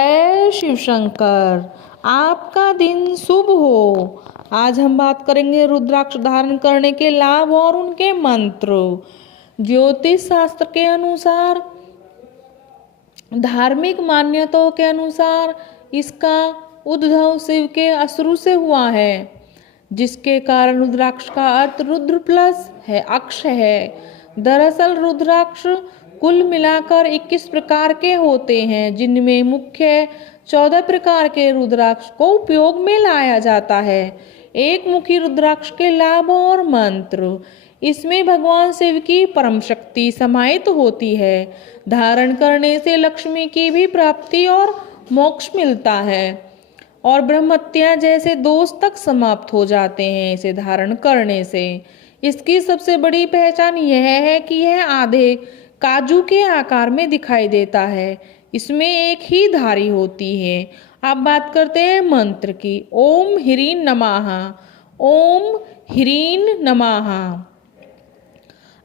जय शिव शंकर। आपका दिन शुभ हो। आज हम बात करेंगे रुद्राक्ष धारण करने के लाभ और उनके मंत्र। ज्योतिष शास्त्र के अनुसार, धार्मिक मान्यताओं के अनुसार इसका उद्भव शिव के अश्रु से हुआ है, जिसके कारण रुद्राक्ष का अर्थ रुद्र प्लस है, अक्ष है। दरअसल रुद्राक्ष कुल मिलाकर 21 प्रकार के होते हैं, जिनमें मुख्य 14 प्रकार के रुद्राक्ष को उपयोग में लाया जाता है। एक मुखी रुद्राक्ष के लाभ और मंत्र। इसमें भगवान शिव की परम शक्ति समाहित होती है। धारण करने से लक्ष्मी की भी प्राप्ति और मोक्ष मिलता है और ब्रह्महत्या जैसे दोष तक समाप्त हो जाते हैं इसे धारण करने से। इसकी सबसे बड़ी पहचान यह है कि यह आधे काजू के आकार में दिखाई देता है। इसमें एक ही धारी होती है। अब बात करते हैं मंत्र की। ओम ह्रीं नमः। ओम ह्रीं नमः।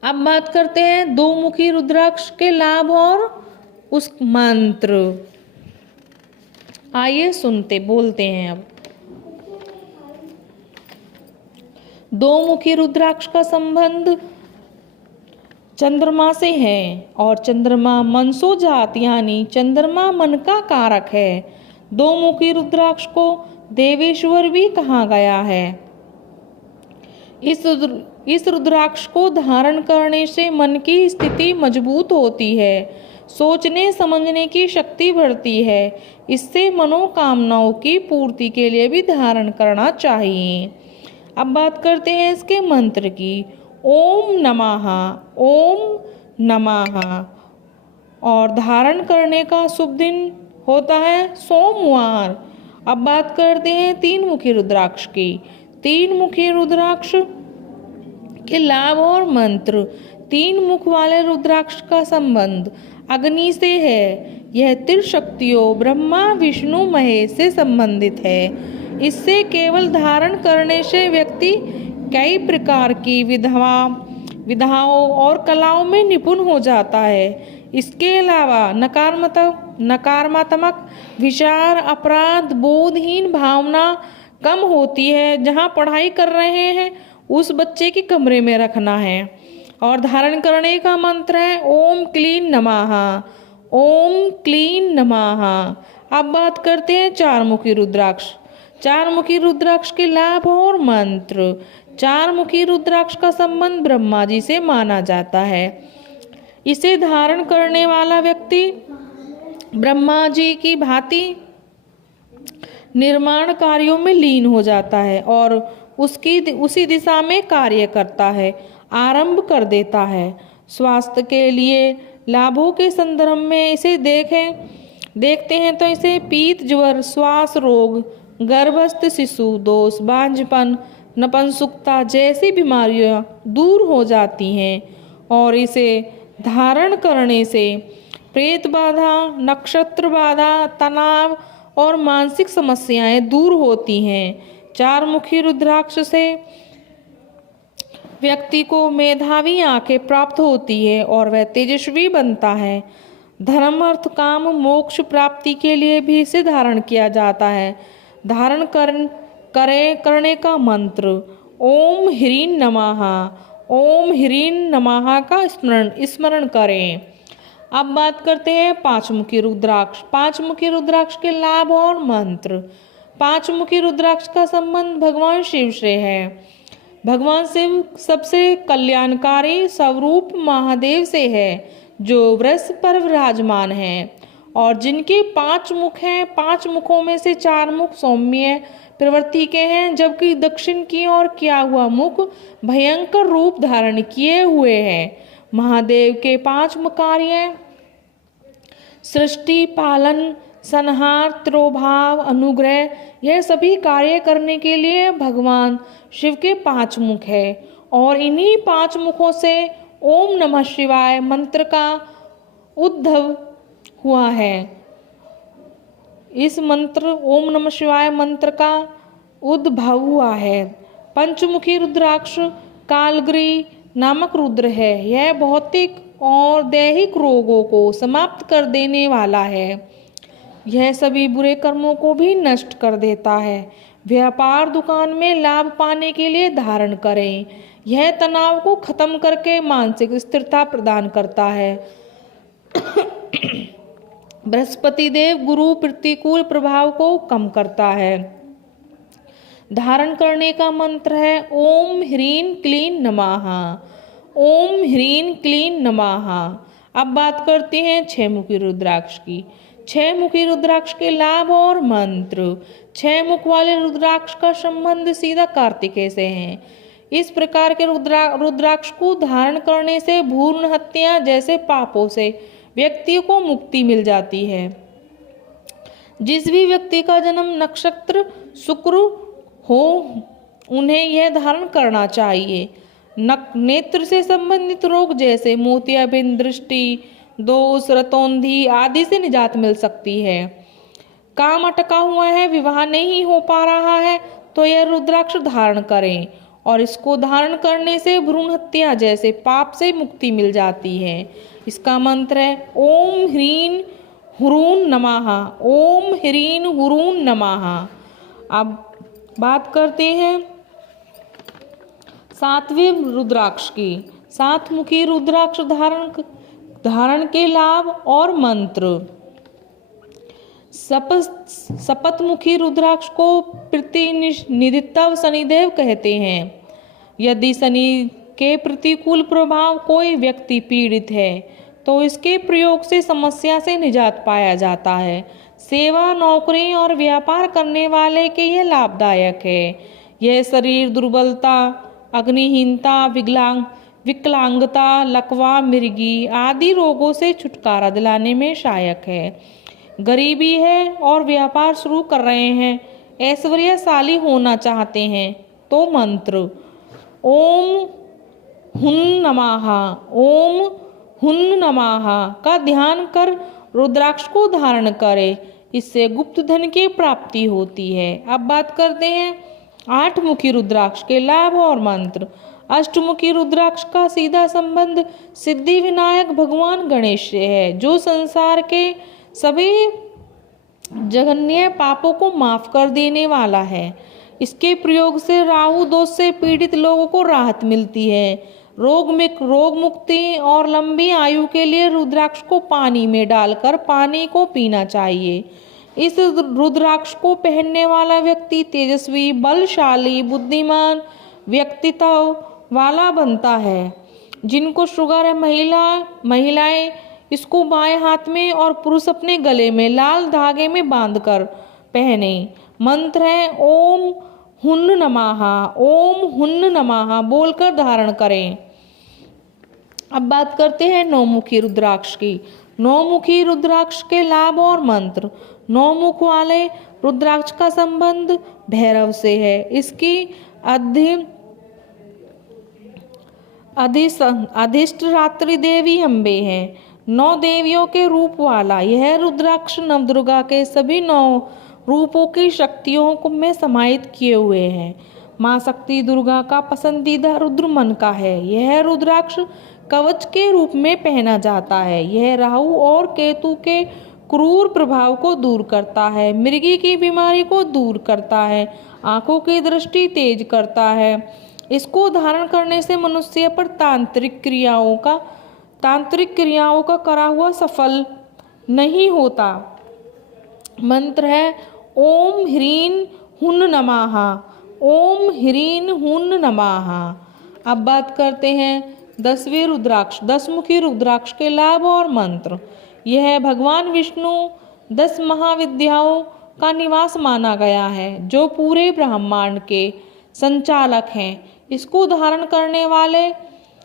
अब बात करते हैं दो मुखी रुद्राक्ष के लाभ और उस मंत्र। आइए सुनते बोलते हैं। अब दो मुखी रुद्राक्ष का संबंध चंद्रमा से है और चंद्रमा मनसोजात यानी चंद्रमा मन का कारक है। दो मुखी रुद्राक्ष को देवेश्वर भी कहा गया है। इस रुद्राक्ष को धारण करने से मन की स्थिति मजबूत होती है, सोचने समझने की शक्ति बढ़ती है। इससे मनोकामनाओं की पूर्ति के लिए भी धारण करना चाहिए। अब बात करते हैं इसके मंत्र की। ओम नमः। ओम नमः। और धारण करने का शुभ दिन होता है सोमवार। अब बात करते हैं तीन मुखी रुद्राक्ष की। तीन मुखी रुद्राक्ष के लाभ और मंत्र। तीन मुख वाले रुद्राक्ष का संबंध अग्नि से है। यह त्रिशक्तियों ब्रह्मा विष्णु महेश से संबंधित है। इससे केवल धारण करने से व्यक्ति कई प्रकार की विधाओं और कलाओं में निपुण हो जाता है। इसके अलावा नकारात्मक विचार, अपराध बोधहीन भावना कम होती है। जहाँ पढ़ाई कर रहे हैं उस बच्चे के कमरे में रखना है। और धारण करने का मंत्र है ओम क्लीं नमः। ओम क्लीं नमः। अब बात करते हैं चार मुखी रुद्राक्ष। चार मुखी रुद्राक्ष के लाभ और मंत्र। चार मुखी रुद्राक्ष का संबंध ब्रह्मा जी से माना जाता है। इसे धारण करने वाला व्यक्ति ब्रह्मा जी की भांति निर्माण कार्यों में लीन हो जाता है और उसी दिशा में कार्य करता है, आरंभ कर देता है। स्वास्थ्य के लिए लाभों के संदर्भ में इसे देखते हैं तो इसे पीत ज्वर, श्वास रोग, गर्भस्थ शिशु दोष, बांझपन, नपुंसकता जैसी बीमारियां दूर हो जाती हैं। और इसे धारण करने से प्रेत बाधा, नक्षत्र बाधा, तनाव और मानसिक समस्याएं दूर होती हैं। चार मुखी रुद्राक्ष से व्यक्ति को मेधावी आंखें प्राप्त होती है और वह तेजस्वी बनता है। धर्म, अर्थ, काम, मोक्ष प्राप्ति के लिए भी इसे धारण किया जाता है। धारण करने का मंत्र ओम ह्रीं नमः। ओम ह्रीं नमः का स्मरण करें। अब बात करते हैं पांच मुखी रुद्राक्ष। पांच मुखी रुद्राक्ष के लाभ और मंत्र। पांच मुखी रुद्राक्ष का संबंध भगवान शिव से है। भगवान शिव सबसे कल्याणकारी स्वरूप महादेव से है, जो वृष पर विराजमान है और जिनके पांच मुख हैं। पांच मुखों में से चार मुख सौम्य प्रवृत्ति के हैं, जबकि दक्षिण की ओर किया हुआ मुख भयंकर रूप धारण किए हुए हैं। महादेव के पांच कार्य सृष्टि, पालन, संहार, तिरोभाव, अनुग्रह, यह सभी कार्य करने के लिए भगवान शिव के पांच मुख है। और इन्हीं पांच मुखों से ओम नमः शिवाय मंत्र का उद्भव हुआ है। इस मंत्र ओम नमः शिवाय मंत्र का उद्भव हुआ है। पंचमुखी रुद्राक्ष कालग्री नामक रुद्र है। यह भौतिक और दैहिक रोगों को समाप्त कर देने वाला है। यह सभी बुरे कर्मों को भी नष्ट कर देता है। व्यापार दुकान में लाभ पाने के लिए धारण करें। यह तनाव को खत्म करके मानसिक स्थिरता प्रदान करता है। बृहस्पति देव गुरु प्रतिकूल प्रभाव को कम करता है। धारण करने का मंत्र है ओम ह्रीं क्लीं नमः। ओम ह्रीं क्लीं नमः। अब बात करते हैं 6 मुखी रुद्राक्ष की। 6 मुखी रुद्राक्ष के लाभ और मंत्र। 6 मुख वाले रुद्राक्ष का संबंध सीधा कार्तिकेय से है। इस प्रकार के रुद्राक्ष को धारण करने से भ्रूण हत्या जैसे पापों से व्यक्ति को मुक्ति मिल जाती है। जिस भी व्यक्ति का जन्म नक्षत्र शुक्र हो उन्हें यह धारण करना चाहिए। नेत्र से संबंधित रोग जैसे मोतियाबिंद, दृष्टि दोष, रतौंधी आदि से निजात मिल सकती है। काम अटका हुआ है, विवाह नहीं हो पा रहा है तो यह रुद्राक्ष धारण करें और इसको धारण करने से भ्रूण हत्या जैसे पाप से मुक्ति मिल जाती है। इसका मंत्र है ओम ह्रीं हुरून नमः। ओम ह्रीं हुरून नमः। अब बात करते हैं 7वें रुद्राक्ष की। 7 मुखी रुद्राक्ष धारण के लाभ और मंत्र। सप्तमुखी रुद्राक्ष को प्रतिनिधित्व शनिदेव कहते हैं। यदि शनि के प्रतिकूल प्रभाव कोई व्यक्ति पीड़ित है तो इसके प्रयोग से समस्या से निजात पाया जाता है। सेवा, नौकरी और व्यापार करने वाले के यह लाभदायक है। यह शरीर दुर्बलता, अग्निहीनता, विकलांगता, लकवा, मिर्गी आदि रोगों से छुटकारा दिलाने में सहायक है। गरीबी है और व्यापार शुरू कर रहे हैं, ऐश्वर्यशाली होना चाहते हैं तो मंत्र ओम हुं नमः। ओम हुं नमः का ध्यान कर रुद्राक्ष को धारण करें। इससे गुप्त धन की प्राप्ति होती है। अब बात करते हैं 8 मुखी रुद्राक्ष के लाभ और मंत्र। अष्टमुखी रुद्राक्ष का सीधा संबंध सिद्धि विनायक भगवान गणेश से है, जो संसार के सभी जघन्य पापों को माफ कर देने वाला है। इसके प्रयोग से राहु दोष से पीड़ित लोगों को राहत मिलती है। रोग मुक्ति और लंबी आयु के लिए रुद्राक्ष को पानी में डालकर पानी को पीना चाहिए। इस रुद्राक्ष को पहनने वाला व्यक्ति तेजस्वी, बलशाली, बुद्धिमान व्यक्तित्व वाला बनता है। जिनको शुगर है महिलाएं इसको बाएं हाथ में और पुरुष अपने गले में लाल धागे में बांधकर पहने। मंत्र है ओम हुं नमः। ओम हुं नमः बोलकर धारण करें। अब बात करते हैं 9 मुखी रुद्राक्ष की। 9 मुखी रुद्राक्ष के लाभ और मंत्र। 9 मुख वाले रुद्राक्ष का संबंध भैरव से है। इसकी अधिष्ठ रात्रि देवी अम्बे है। 9 देवियों के रूप वाला यह रुद्राक्ष नवदुर्गा के सभी 9 रूपों की शक्तियों को में समाहित किए हुए हैं। माँ शक्ति दुर्गा का पसंदीदा रुद्र मन का है। यह रुद्राक्ष कवच के रूप में पहना जाता है। यह राहु और केतु के क्रूर प्रभाव को दूर करता है, मिर्गी की बीमारी को दूर करता है, आंखों की दृष्टि तेज करता है। इसको धारण करने से मनुष्य पर तांत्रिक क्रियाओं का करा हुआ सफल नहीं होता। मंत्र है ओम ह्रीं हुं नमः। ओम ह्रीं हुं नमः। अब बात करते हैं 10वें रुद्राक्ष। 10 मुखी रुद्राक्ष के लाभ और मंत्र। यह भगवान विष्णु 10 महाविद्याओं का निवास माना गया है, जो पूरे ब्रह्मांड के संचालक हैं। इसको धारण करने वाले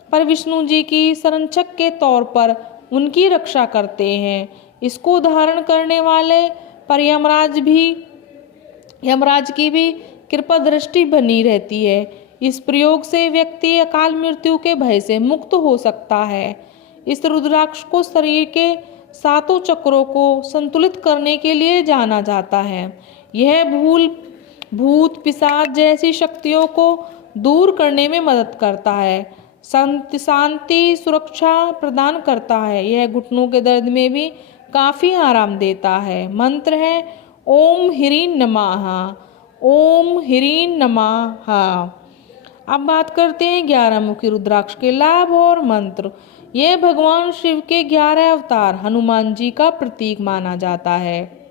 पर विष्णु जी की संरक्षक के तौर पर उनकी रक्षा करते हैं। इसको धारण करने वाले पर यमराज की भी कृपा दृष्टि बनी रहती है। इस प्रयोग से व्यक्ति अकाल मृत्यु के भय से मुक्त हो सकता है। इस रुद्राक्ष को शरीर के 7 चक्रों को संतुलित करने के लिए जाना जाता है। यह भूत पिशाच जैसी शक्तियों को दूर करने में मदद करता है, शांति सुरक्षा प्रदान करता है। यह घुटनों के दर्द में भी काफ़ी आराम देता है। मंत्र है ओम ह्रीं नमः, ओम ह्रीं नमः। अब बात करते हैं 11 मुखी रुद्राक्ष के लाभ और मंत्र। यह भगवान शिव के 11 अवतार हनुमान जी का प्रतीक माना जाता है।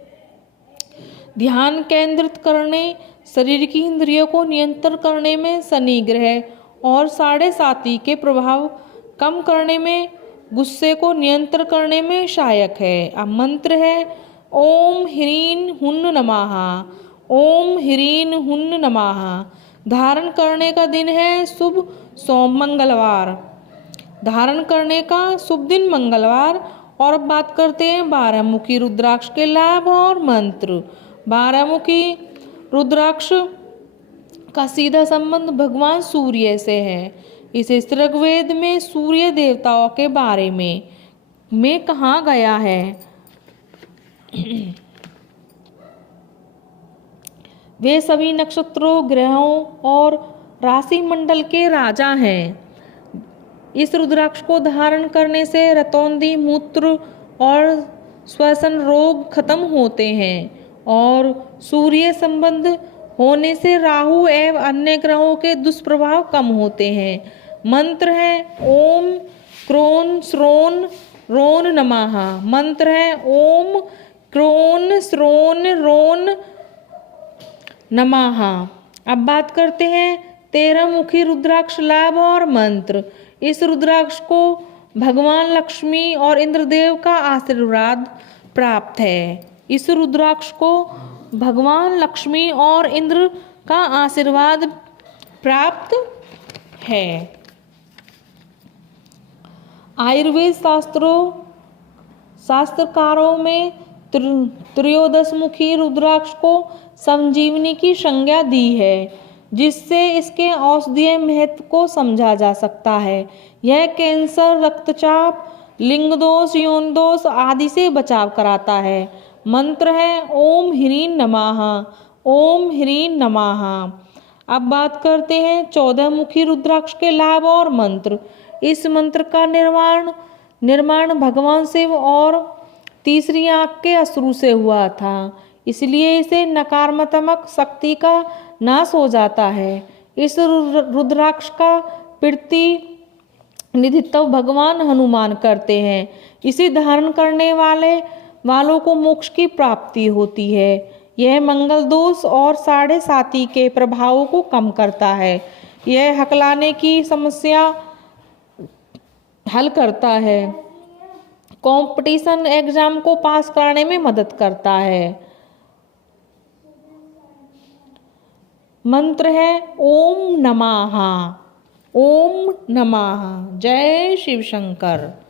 ध्यान केंद्रित करने, शरीर की इंद्रियों को नियंत्रण करने में, शनि ग्रह और 7.5 के प्रभाव कम करने में, गुस्से को नियंत्रण करने में सहायक है। अब मंत्र है ओम ह्रीं हुन नमः, ओम ह्रीं हुन नमः। धारण करने का दिन है शुभ मंगलवार, धारण करने का शुभ दिन मंगलवार। और अब बात करते हैं 12 मुखी रुद्राक्ष के लाभ और मंत्र। 12 मुखी रुद्राक्ष का सीधा संबंध भगवान सूर्य से है। इसे ऋग्वेद में सूर्य देवताओं के बारे में कहा गया है। वे सभी नक्षत्रों, ग्रहों और राशि मंडल के राजा हैं। इस रुद्राक्ष को धारण करने से रतौंधी, मूत्र और श्वसन रोग खत्म होते हैं और सूर्य संबंध होने से राहु एवं अन्य ग्रहों के दुष्प्रभाव कम होते हैं। मंत्र है ओम क्रोन श्रोन रोन नमः। मंत्र है ओम क्रोन श्रोन रोन नमः। अब बात करते हैं 13 मुखी रुद्राक्ष लाभ और मंत्र। इस रुद्राक्ष को भगवान लक्ष्मी और इंद्रदेव का आशीर्वाद प्राप्त है। इस रुद्राक्ष को भगवान लक्ष्मी और इंद्र का आशीर्वाद प्राप्त है। आयुर्वेद शास्त्रकारों में त्रयोदश मुखी रुद्राक्ष को संजीवनी की संज्ञा दी है, जिससे इसके औषधीय महत्व को समझा जा सकता है। यह कैंसर, रक्तचाप, लिंग दोष, यौन दोष आदि से बचाव कराता है। मंत्र है ओम ह्रीं नमः, ओम ह्रीं नमः। अब बात करते हैं 14 मुखी रुद्राक्ष के लाभ और मंत्र। इस मंत्र का निर्माण भगवान शिव और तीसरी आंख के अश्रु से हुआ था, इसलिए इसे नकारात्मक शक्ति का नाश हो जाता है। इस रुद्राक्ष का प्रतिनिधित्व भगवान हनुमान करते हैं। इसे धारण करने वालों को मोक्ष की प्राप्ति होती है। यह मंगल दोष और 7.5 के प्रभावों को कम करता है। यह हकलाने की समस्या हल करता है। कंपटीशन एग्जाम को पास करने में मदद करता है। मंत्र है ओम नमः, ओम नमः। जय शिव शंकर।